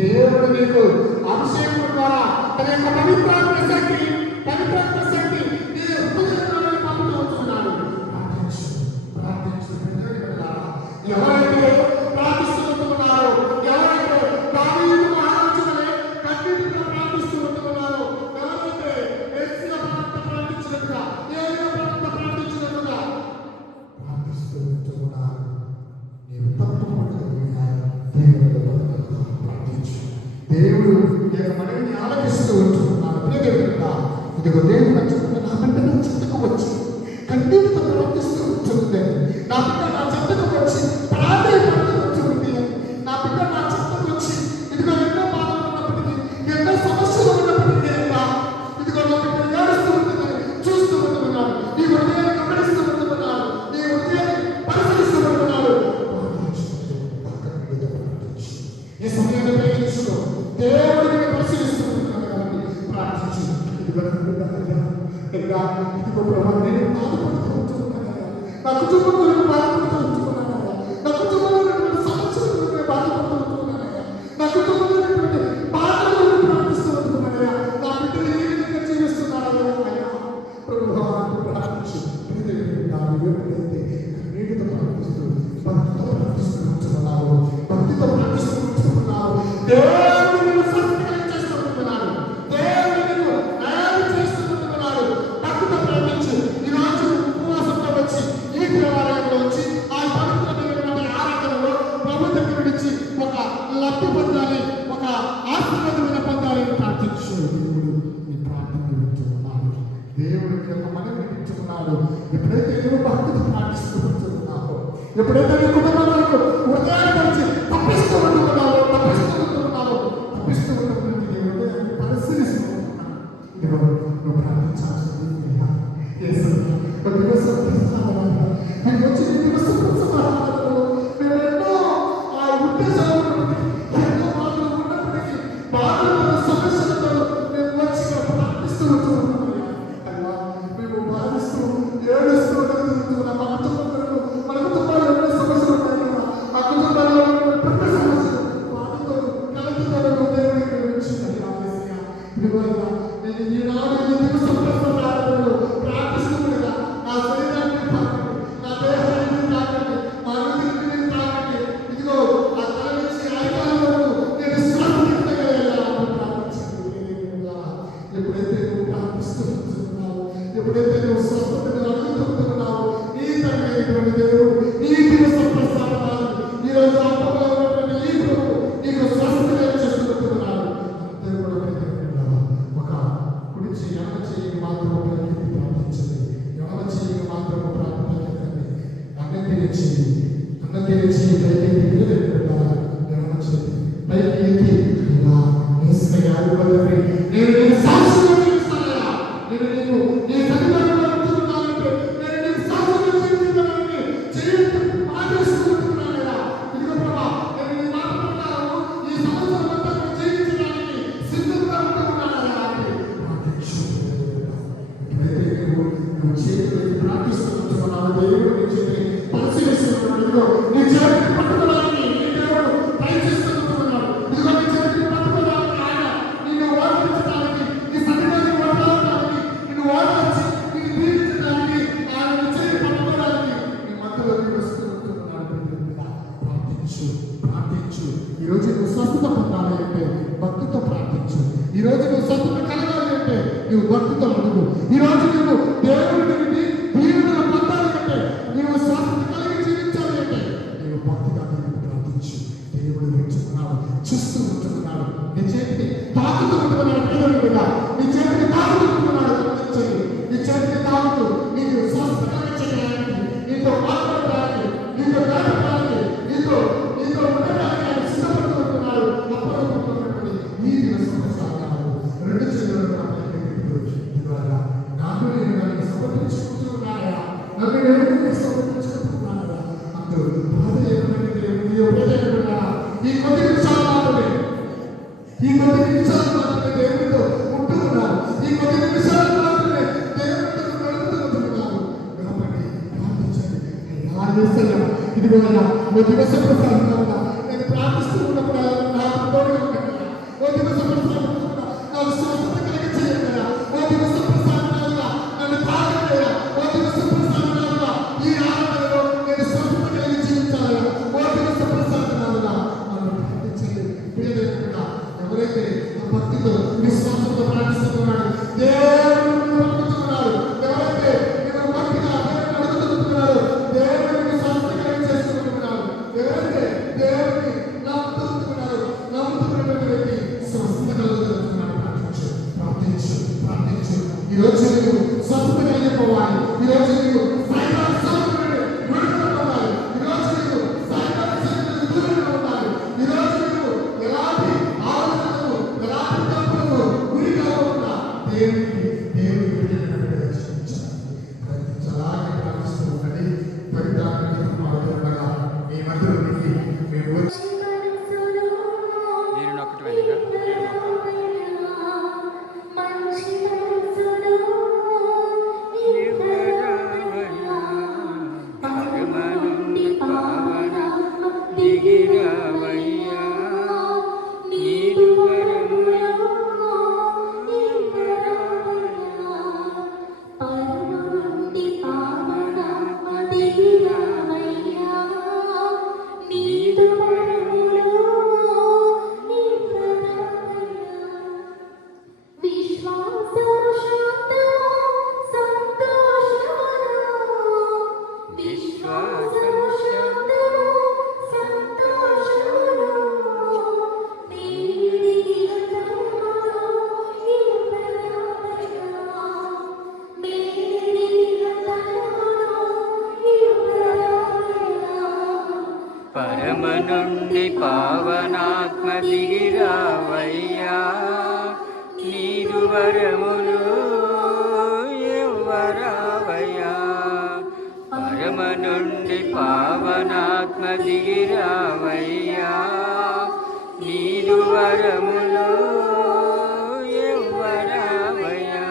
దేవుడు నీకు అభిషేకం ద్వారా తన యొక్క పవిత్రాత్మ శక్తి నీ హృదయంలో పంపుతూ ఉంటున్నాడు. ప్రార్థించు. ఎవరైతే ప్రార్థిస్తూ ఉంటున్నారో, ఎవరైతే దావీదు ఆలోచనలే కన్నీటితో ప్రార్థిస్తూ ఉంటున్నారో, ఎవరైతే ఏలియా ప్రార్థించినట్టుగా ప్రార్థిస్తూ ఉంటున్నారు, నీవు తప్పకుండా దేవుడు నేను మనల్ని ఆలకిస్తూ ఉంటున్నాను. ఇదిగో దేవుడు నా బిడ్డ నా చెంతకు వచ్చి కన్నీటితో ప్రార్థిస్తూ ఉంటుంది. నా బిడ్డ నా చెంతకు వచ్చి ప్రార్థిస్తూ ఉంటుంది. నా బిడ్డ నా చెంతకు వచ్చి ఇదిగో ఎన్నో బాధలు ఉన్నప్పటికీ, ఎన్నో సమస్యలు ఉన్నప్పటికీ, ఇదిగో నా బిడ్డ ఏడుస్తూ ఉంటుంది, చూస్తూ ఉంటున్నాను. నీ హృదయాన్ని గమనిస్తూ ఉంటున్నాను, నీ హృదయాన్ని పరిశీలిస్తూ ఉంటున్నాడు. ఈ సమయంలో ప్రేమించుకో, దేవుడిని పరిశీలిస్తూ ఉంటున్నాను కాబట్టి ప్రార్థించు. ఇదిగో ప్రభావం నేను బాధపడుతూ ఉంటున్నాను, నా కుటుంబం గురించి బాధపడుతూ ఉంటున్నాను, నా కుటుంబంలో సమస్యల గురించి బాధపడుతూ ఉంటున్నాను, నా కుటుంబంలో బాధల గురించి ప్రార్థిస్తూ ఉంటున్నానయ్యా. నా బిడ్డలు ఏ విధంగా జీవిస్తున్నారో అయ్యా ప్రభావాన్ని ప్రార్థించు. నీటితో ప్రార్థిస్తూ భక్తితో ప్రార్థిస్తూ ఉంటున్నావు, భక్తితో ప్రార్థిస్తూ ఉంటున్నావు. దేవుడిని సత్యం చేస్తూ ఉంటున్నాడు, దేవుడిని న్యాయం చేస్తూ ఉంటున్నాడు. భక్తితో ప్రార్థించు. ఈ రోజు ఉపవాసంతో వచ్చి ఈ దేవాలయంలో వచ్చి ఆ పవిత్రమైనటువంటి ఆరాధనలో ప్రభు దగ్గర నుంచి ఒక లబ్ధి పొందాలి, ఒక ఆశీర్వాదమైన పొందాలి అని ప్రార్థించు. దేవుడు నీ ప్రార్థన వింటున్నాడు, దేవుడు యొక్క మనవి వింటున్నాడు. ఎప్పుడైతే నువ్వు భక్తితో ప్రార్థిస్తూ ఉంటున్నావో, ఎప్పుడైతే నీ కుటుంబాలకు హృదయాన్ని పరిచి తప్పిస్తూ ఉంటున్నావో నీ హృదయాన్ని పరిశీలిస్తూ ఉంటున్నాను. నువ్వు ప్రార్థించాల్సింది ఎప్పుడైతే నువ్వు స్వస్థతను అడుగుతున్నావు, నీ తండ్రి దేవుడు నీ దివస ప్రసాదాలు ఈ రోజు ఆత్మలో ఉన్నటువంటి ఈ ప్రభు నీకు స్వస్థత చేస్తున్నాడు. అంతే కూడా ఒక కుడి చేయి ఎడమ చేయి మాత్రం పైకి ప్రార్థించండి, ఎడమ చేయి మాత్రం ప్రార్థించండి. అన్నం తినేసి ఎడమ చేయి పైకి నేను సాక్షిగా జీవిస్తానయ్యా, నేను నీకు నీ తల్లిదండ్రులు అడుగుతున్నానంటే నేను నీకు సాక్షిగా జీవిస్తానని చేయడం ఆదేశిస్తున్నానయ్యా. ఇదిగో ప్రభా, నేను నీ మాట ప్రకారం ఈ సంవత్సరం అంతా జీవించడానికి సిద్ధంగా ఉంటున్నానయ్యా అని ప్రార్థించు. ఎప్పుడైతే నువ్వు చేతులు ప్రార్థిస్తున్నావు, దేవుడు నీ చేతిని పరిశీలిస్తున్నాడు. ఇదిగో నీ చేతిని పట్టుకోవడానికి నీ దేవుడు ప్రయత్నిస్తున్నాడు. ఇదిగో నీ చేతిని పట్టుకోవడానికి ఆయన నిన్ను ఓడించడానికి, నీ సన్నిధిని ఓడడానికి, నిన్ను ఓడించి నిన్ను దీవించడానికి, ఆయన నీ చేతి పట్టుకోవడానికి నీ మధ్యలోకి వస్తున్నాడు. ప్రార్థించు. ఈరోజు నువ్వు స్వస్థత పొందాలి అంటే భక్తితో ప్రార్థించు. ఈరోజు నువ్వు స్వస్థత కలగాలి అంటే నువ్వు భక్తితో అడుగు. ఈరోజు నువ్వు దేవుడి నుండి దీవెనలు పొందాలి అంటే, నీవు స్వస్థత కలిగి జీవించాలి అంటే నీవు భక్తిగా ప్రార్థించు. దేవుడు వింటున్నాడు, చూస్తూ ఉంటున్నాడు, నీ చేతిని తాకుతూ ఉంటున్నాడు. దేవుడిగా నీ చేతిని తాకుతూ ఉంటున్నాడు. గమనించండి, నీ చేతిని తాకుతూ నీకు స్వస్థత కలిగించడానికి, నీతో మాట్లాడడానికి, నీతో గడపడానికి, నీతో ఉండడానికి ఆయన సిద్ధపడుతూ ఉంటున్నాడు. అప్పుడు ఈ సమస్యలు రెండు చేతులను నాకు నేను నన్ను సమర్పించుకుంటున్నాయా, నన్ను నేను సమర్పించుకుంటున్నాయా అందరూ బాధ ఏమైతే ఈ కొద్ది నిమిషాలు మాత్రమే, ఈ కొద్ది నిమిషాలు మాత్రమే దేవుడితో ఉంటున్నాను, ఈ కొద్ది నిమిషాలు మాత్రమే దేవుడితో నడుపుతున్నాను. కాబట్టి ప్రార్థించండి. ఇదిగో దివస ప్రసాదం నేను ప్రార్థిస్తూ ఉన్నప్పుడు నాకు తోడుగా ప్రియదేవుడా, ఎవరైతే భక్తితో విశ్వాసంతో ప్రార్థిస్తున్నాడు, దేవుడు పలుకుతున్నాడు. ఎవరైతే మీరు భక్తిగా దేవుని అడుగుతున్నారో దేవుడిని స్వస్థకరం చేసుకుంటున్నారు. ఎవరైతే దేవుడిని నమ్ముతున్నటువంటి వ్యక్తి స్వస్థత కలుగుతున్నాడు. ప్రార్థించు. ఈ రోజు నీకు స్వస్థత కలిగిపోవాలి. ఈ రోజు నీకు సైతాను శోధన విడుదల కావాలి. ఈ రోజు నీకు సైతాను శక్తులకు దూరంగా ఉండాలి. ఈ రోజు నీకు ఎలాంటి ఆలోచనలకు ఎలాంటి తప్పులకు గురి కాకుండా దేవుడిని విడుదల ప్రయత్నించాలని ప్రార్థిస్తూ ఉండండి. పరిధానాన్ని మారుతుండగా మీ మధ్యలోనికి మేము వచ్చి పరమ నుండి పావనాత్మ దిగిరావయ్యా, నీదు వరములు ఇవ్వరావయ్యా. పరమ నుండి పావనాత్మ దిగిరావయ్యా, నీదు వరములు ఇవ్వరావయ్యా.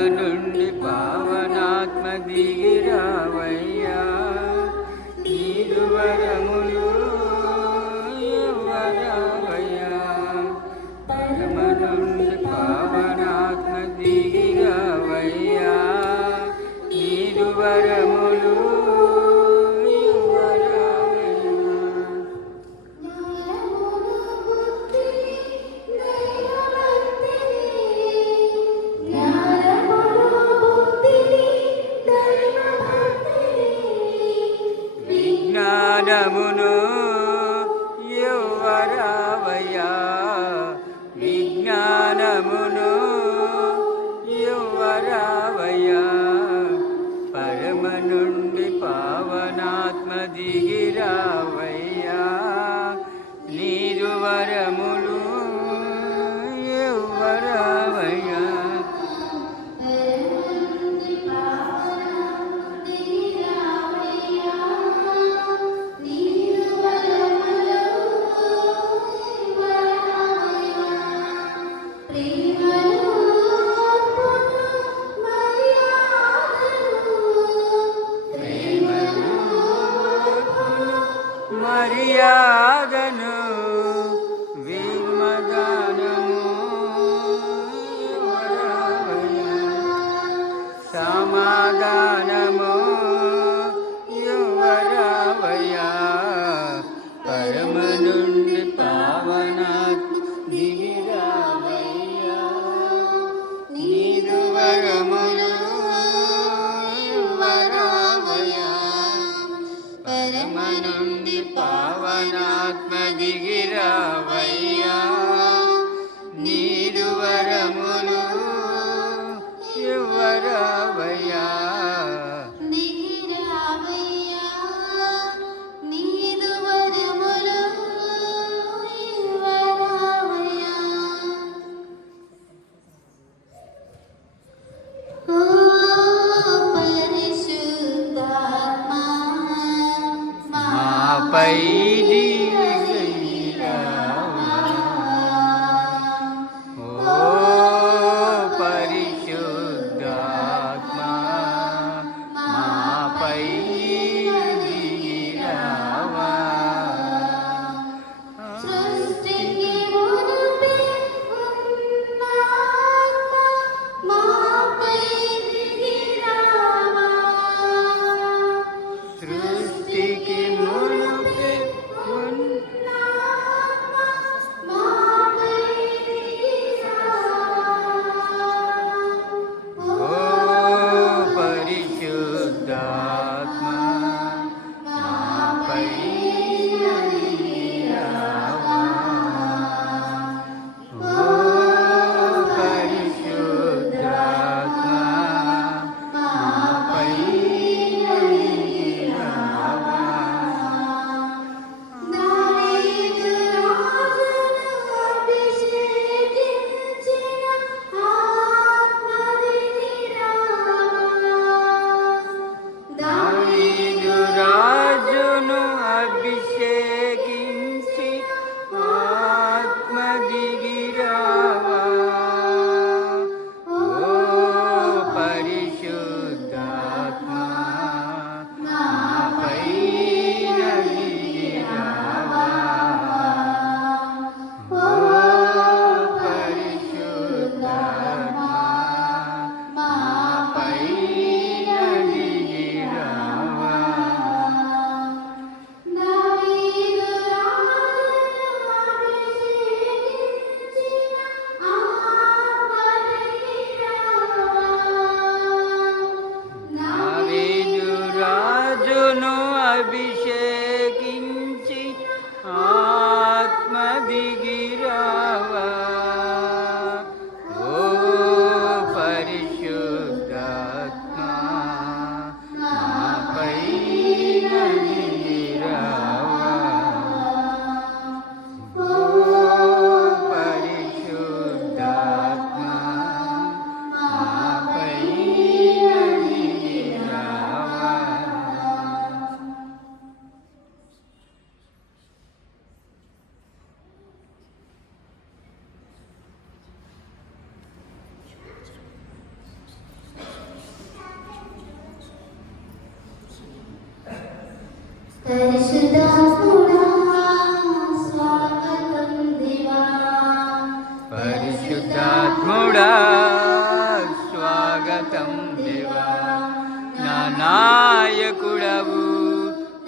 నుండి పావనాత్మ దిగిరావయ్యా, నీదు వరములు ఇవ్వరావయ్యా. పరమ నుండి పావనాత్మ దిగిరావయ్యా, నీదు వరములు జ్ఞానమును యువరావయ్యా, విజ్ఞానమును యువరావయ్యా. పరమ నుండి పావనాత్మ దిగిరా దిగిరావయ్యా నీదు వరములు ఇవ్వరావయ్యా మర్యాదను విమదానము ఇవ్వరావయ్యా సమాధానము ఇవ్వరావయ్యా పరమ నుండి పావన దిగిరావయ్యా నీదు వరములు ఇవ్వరావయ్యా పరమ నుండి పావనాత్మ దిగిరావయ్యా నీదు వరములు ఇవ్వరావయ్యా మాపై దిగిరావయ్యా ఓ పరిశుద్ధాత్మా మాపై దిగిరావా సృష్టికి మునుపే ఓ పరిశుద్ధాత్మా మాపై దిగిరావా ఓ పరిశుద్ధాత్మా మాపై దిగిరావా దావీదు రాజును అభిషేకించి ఆత్మ దిగిరావా ఓ పరిశుద్ధాత్మా మాపై దిగిరావా ఓ పరిశుద్ధాత్మా మాపై దిగిరావా దావీదు రాజును అభిషేకించి ఆత్మ దిగిరావా ఓ పరిశుద్ధాత్మా మాపై దిగిరావా ఓ పరిశుద్ధాత్మా మాపై దిగిరావా పరిశుద్ధాత్ముడా స్వాగతం దేవా పరిశుద్ధాత్ముడా స్వాగతం దేవా నా నాయకుడవు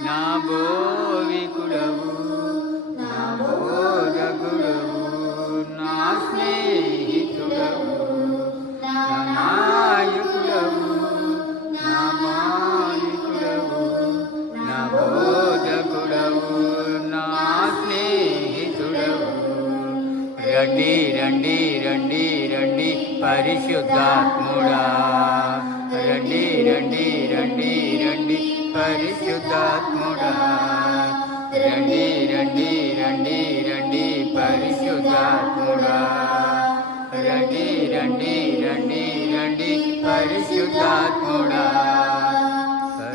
నా బోవికుడవు నా బోధకుడవు నా స్నేహితుడవు నా నాయకుడవు నా మాలికుడవు నా బోధకుడవు నా స్నేహితుడవు రండి రండి రండి రండి పరిశుద్ధాత్ముడా రండి రండి రండి రండి పరిశుద్ధాత్ముడా రండి రండి రండి పరిశుద్ధాత్ముడా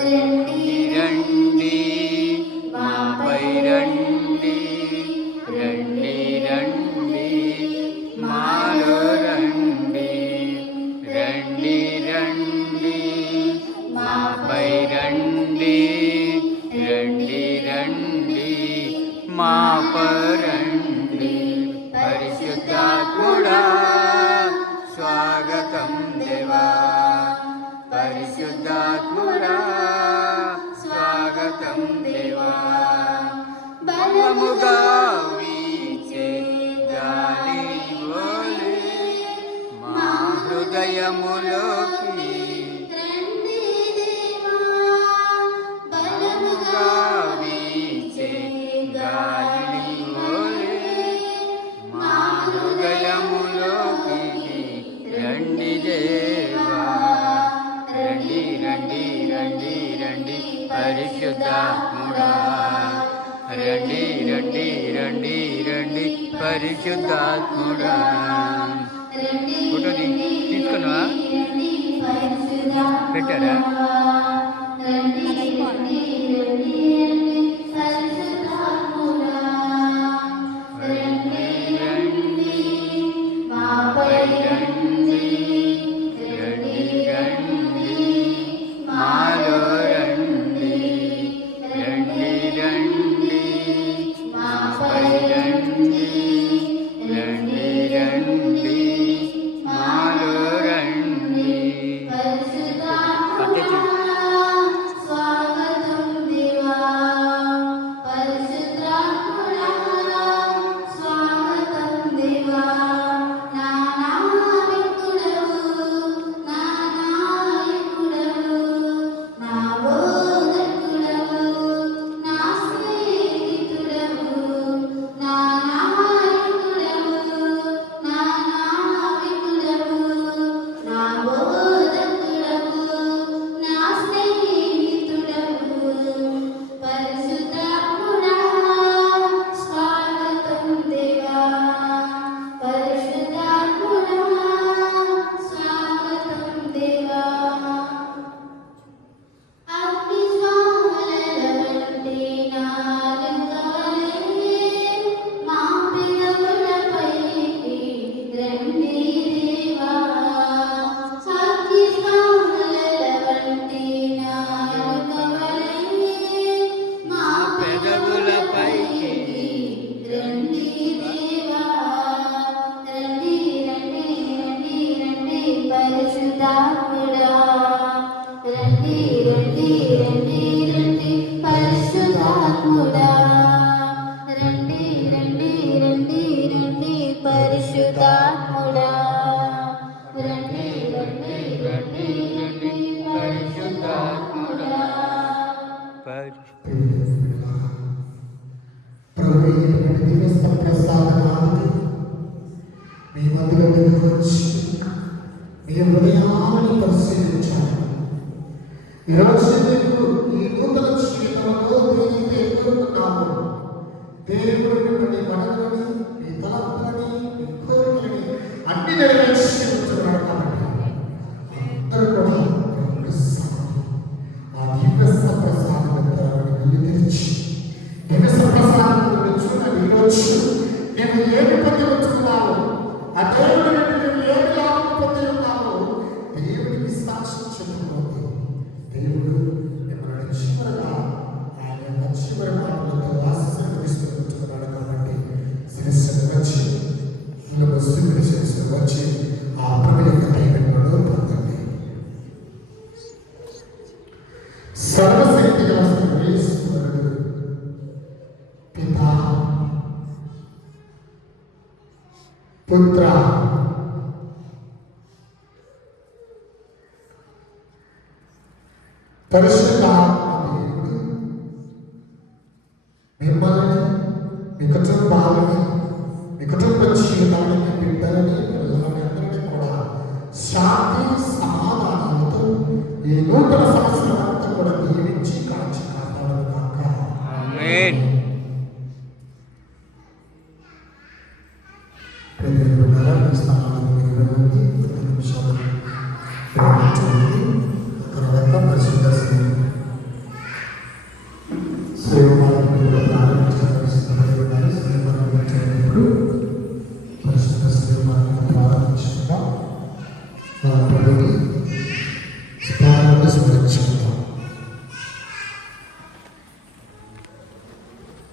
రండి రండి మాపై రండి రండి రండి మాలో రండి రండి రండి మాపై రండి రండి రండి మాపరండి పరిశుద్ధాత్ముడా స్వాగతం దేవా పరిశుద్ధాత్ముడా స్వాగతం దేవా బలముగా వీచే గాలి వలె మా హృదయములోకి బలముగా వీచే గాలి వలె మా హృదయములోకి రండి దేవా రండి రండి రండి రండి పరిశుద్ధాత్ముడా రండి రండి రండి రండి పరిశుద్ధాత్ముడా ఫోటో తీసుకున్నా పెట్టారా ఈరోజు నీకు ఈ నూతన జీవితంలో దేనితో ఎదుర్కొన్నాము దేవుడు మిమ్మల్ని మనల్ని మీ తలంపులని మీ కోరికలని అన్ని నెరవేర్చి ఉంటున్నాడు కాబట్టి అందరూ కూడా ఆ దివ్య ప్రసాదం తెరిచి దివ్య ప్రసాదం చూడండి ఈరోజు నేను ఏమి పొంది ఉంటున్నాను ఆ దేవుడు నేను ఏమి లాభం పొంది ఉన్నాము దేవుడికి సాక్ష్యం చెప్పుకోండి దేవుడు మిమ్మల్ని చివరగా ఆయన చివరి మాటలతో ఆశీర్వదిస్తూ ఉంటున్నాడు కాబట్టి శిరస్సును వచ్చి శిరస్సును వచ్చి ఆ ప్రభు యొక్క దైవంలో పొందండి. సర్వశక్తి ఈశ్వరుడు పితా పుత్ర పరిశుద్ధాత్మ దేవుడు మిమ్మల్ని మీ కుటుంబాలని మీ కుటుంబ జీవితాన్ని మీ బిడ్డలని పిల్లలని అందరినీ కూడా శాంతి సమాధానాలతో ఈ